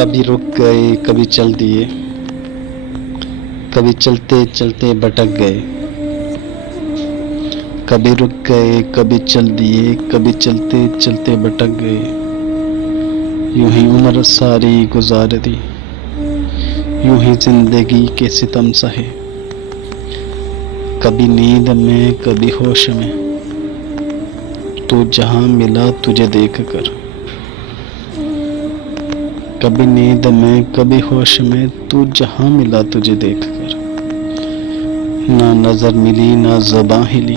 कभी रुक गए कभी चल दिए, कभी चलते चलते भटक गए। कभी रुक गए कभी चल दिए, कभी चलते चलते भटक गए। यूं ही उम्र सारी गुजार दी, यूं ही जिंदगी के सितम सहे। कभी नींद में कभी होश में, तू जहां मिला तुझे देख कर। कभी नींद में कभी होश में, तू जहां मिला तुझे देख कर। ना नजर मिली ना ज़बां हिली,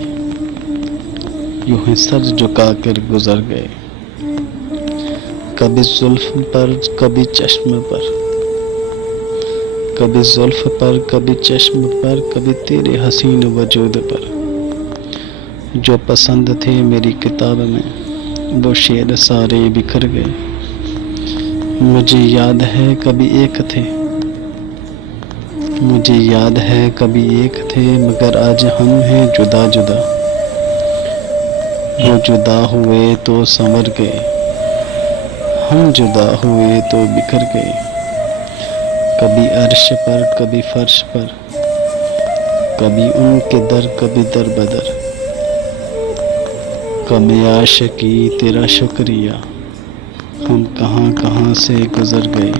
यूं ही सर झुका कर गुजर गए। कभी जुल्फ पर कभी चश्म पर, कभी जुल्फ पर कभी चश्म पर, कभी तेरे हसीन वजूद पर। जो पसंद थे मेरी किताब में, वो शेर सारे बिखर गए। मुझे याद है कभी एक थे, मुझे याद है कभी एक थे, मगर आज हम हैं जुदा जुदा। वो जुदा हुए तो संवर गए, हम जुदा हुए तो बिखर गए। कभी अर्श पर कभी फर्श पर, कभी उनके दर कभी दर बदर। कभी आशिकी तेरा शुक्रिया, हम कहाँ कहाँ से गुजर गए।